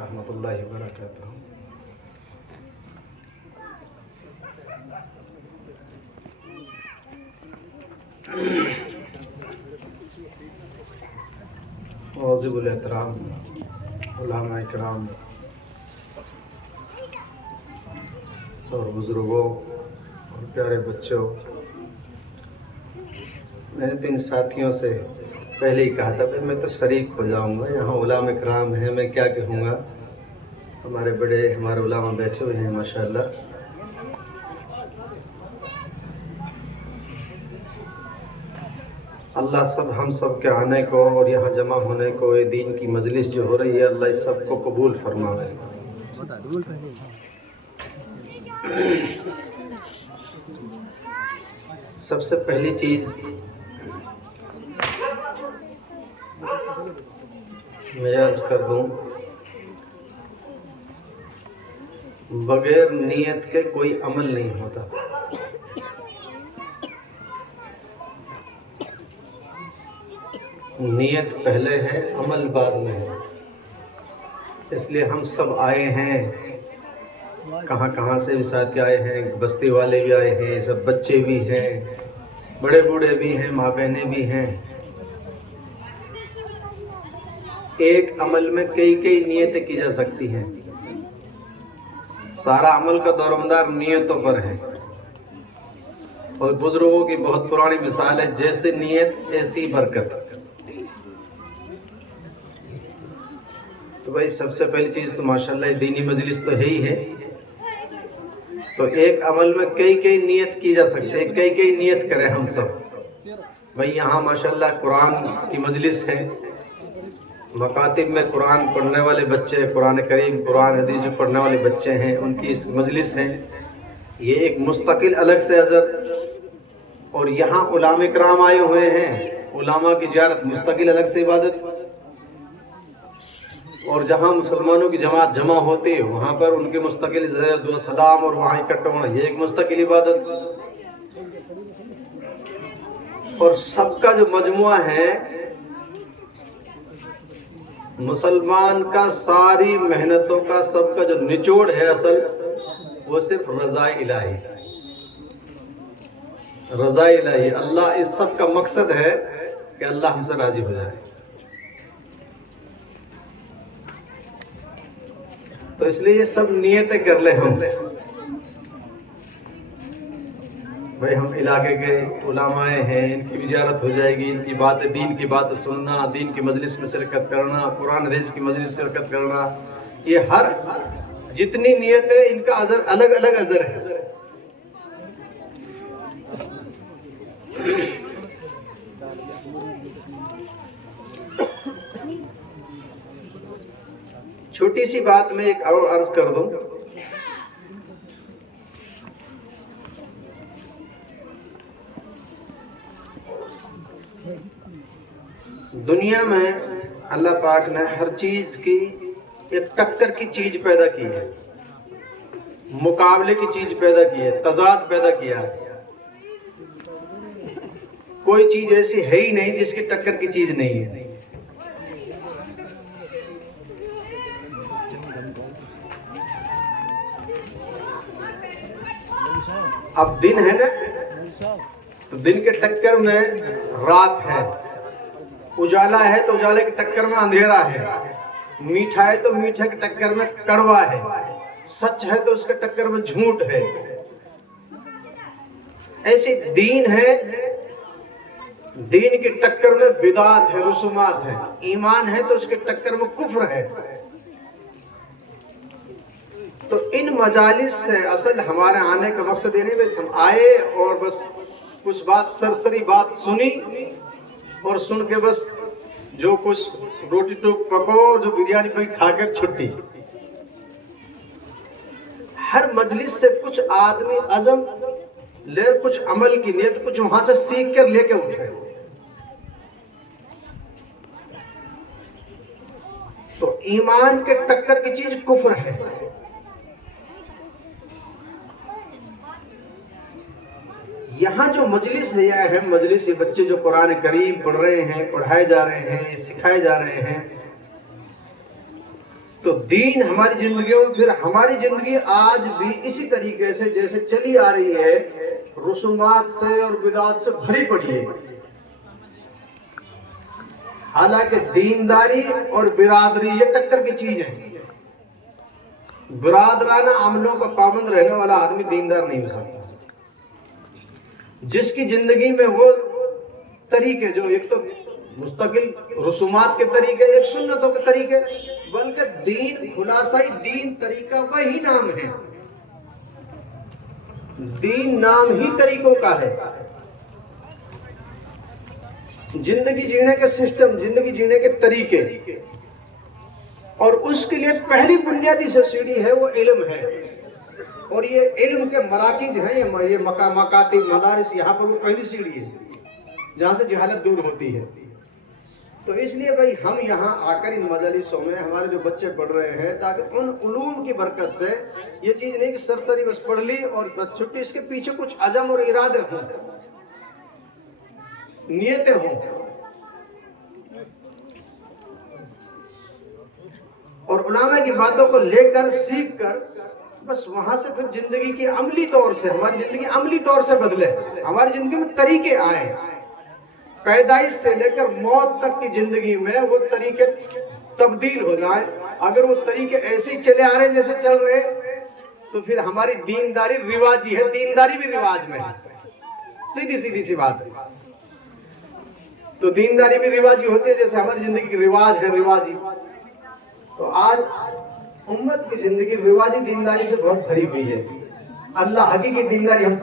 रहमतुल्लाहि व बरकातहू। वाजिबुल एहतराम उलमा इकराम और बुज़ुर्गों और प्यारे बच्चों, मैंने तो इन साथियों से पहले ही कहा था कि मैं तो शरीक हो जाऊंगा, यहाँ उलमा इकराम है, मैं क्या कहूँगा। हमारे बड़े हमारे उलमा बैठे हुए हैं माशाअल्लाह। अल्लाह सब हम सब के आने को और यहाँ जमा होने को, ये दीन की मजलिस जो हो रही है, अल्लाह इस सब को कबूल फरमावे। सबसे पहली चीज़ मैं अर्ज कर दूं, बगैर नियत के कोई अमल नहीं होता। नियत पहले है, अमल बाद में है। इसलिए हम सब आए हैं, कहाँ कहाँ से भी साथी आए हैं, बस्ती वाले भी आए हैं, सब बच्चे भी हैं, बड़े बूढ़े भी हैं, माँ बहनें भी हैं। एक अमल में कई कई नियतें की जा सकती हैं। सारा अमल का दौरमदार नियतों पर है। और बुजुर्गों की बहुत पुरानी मिसाल है, जैसे नियत ऐसी बरकत। तो भाई सबसे पहली चीज तो माशाल्लाह दीनी मजलिस तो है ही है। तो एक अमल में कई कई नियत की जा सकती है, कई कई नियत करें हम सब। भाई यहाँ माशाल्लाह कुरान की मजलिस है, मकातिब में कुरान पढ़ने वाले बच्चे, कुरान करीम कुरान हदीस जो पढ़ने वाले बच्चे हैं, उनकी इस मजलिस है। ये एक मुस्तकिल अलग से अजर। और यहाँ उलमा इकराम आए हुए हैं, उलमा की ज़ियारत मुस्तकिल अलग से इबादत। और जहाँ मुसलमानों की जमात जमा होती है, वहाँ पर उनके मुस्तकिल दुआ सलाम और वहाँ इकट्ठा होना, ये एक मुस्तकिल इबादत। और सबका जो मजमुआ है, मुसलमान का सारी मेहनतों का सबका जो निचोड़ है असल, वो सिर्फ रज़ा इलाही। रज़ा इलाही, अल्लाह इस सब का मकसद है कि अल्लाह हमसे राजी हो जाए। तो इसलिए ये सब नियतें कर ले हम। भाई हम इलाके के उलमाए हैं, इनकी भी ज़ियारत हो जाएगी, इनकी बातें, दीन की बातें सुनना, दीन की मजलिस में शिरकत करना, कुरान हदीस की मजलिस में शिरकत करना, ये हर जितनी नियत है इनका अजर अलग अलग अजर है। छोटी सी बात में एक और अर्ज कर दूं, दुनिया में अल्लाह पाक ने हर चीज की एक टक्कर की चीज पैदा की है, मुकाबले की चीज पैदा की है, तजाद पैदा किया है। कोई चीज ऐसी है ही नहीं जिसकी टक्कर की चीज नहीं है। अब दिन है ना, तो दिन के टक्कर में रात है, उजाला है तो उजाले के टक्कर में अंधेरा है, मीठा है तो मीठे के टक्कर में कड़वा है, सच है तो उसके टक्कर में झूठ है। ऐसी दीन है, दीन की टक्कर में बिदात है, रसूमात है। ईमान है तो उसके टक्कर में कुफ्र है। तो इन मजालिस से असल हमारे आने का मकसद ये नहीं बस हम आए और बस कुछ बात सरसरी बात सुनी और सुन के बस जो कुछ रोटी टूक पको, जो बिरयानी कोई खाकर छुट्टी। हर मजलिस से कुछ आदमी अज़म ले, कुछ अमल की नियत, कुछ वहां से सीख कर लेके उठे। तो ईमान के टक्कर की चीज कुफ्र है। यहाँ जो मजलिस है मजलिस, ये बच्चे जो कुरान करीम पढ़ रहे हैं, पढ़ाए जा रहे हैं, सिखाए जा रहे हैं, तो दीन हमारी जिंदगियों में, फिर हमारी जिंदगी आज भी इसी तरीके से जैसे चली आ रही है, रसूमात से और बिदात से भरी पड़ी है। हालांकि दीनदारी और बिरादरी ये टक्कर की चीज है। बिरादराना अमलों का पाबंद रहने वाला आदमी दीनदार नहीं हो सकता। जिसकी जिंदगी में वो तरीके, जो एक तो मुस्तकिल रसूमात के तरीके, एक सुन्नतों के तरीके, बल्कि दीन, खुलासाई दीन तरीका वही नाम है। दीन नाम ही तरीकों का है। जिंदगी जीने के सिस्टम, जिंदगी जीने के तरीके, और उसके लिए पहली बुनियादी जो सीढ़ी है वो इल्म है। और ये इल्म के मराकिज हैं, ये मकातिब मदारिस, यहाँ पर वो पहली सीढ़ी है जहाँ से जहालत दूर होती है। तो इसलिए भाई हम यहाँ आकर इन मजलिसों में हमारे जो बच्चे पढ़ रहे हैं, ताकि उन उलूम की बरकत से ये चीज नहीं कि सरसरी बस पढ़ ली और बस छुट्टी, इसके पीछे कुछ अज़म और इरादे हों, नियतें हों, और उलामा की बातों को लेकर सीख कर बस वहां से फिर जिंदगी की अमली तौर से, हमारी जिंदगी अमली तौर से बदले, हमारी जिंदगी में तरीके आए। पैदाइश से लेकर मौत तक की जिंदगी में वो तरीके तब्दील हो जाए। अगर वो तरीके ऐसे ही चले आ रहे जैसे चल रहे, तो फिर हमारी दीनदारी रिवाजी है, दीनदारी भी रिवाज में है। सीधी सीधी सी बात है। तो दीनदारी भी रिवाजी होती है जैसे हमारी जिंदगी की रिवाज है, रिवाजी। तो आज उम्मत की जिंदगी रिवाजी दीनदारी से बहुत भरी हुई है। अल्लाह हकीकी दीनदारी हम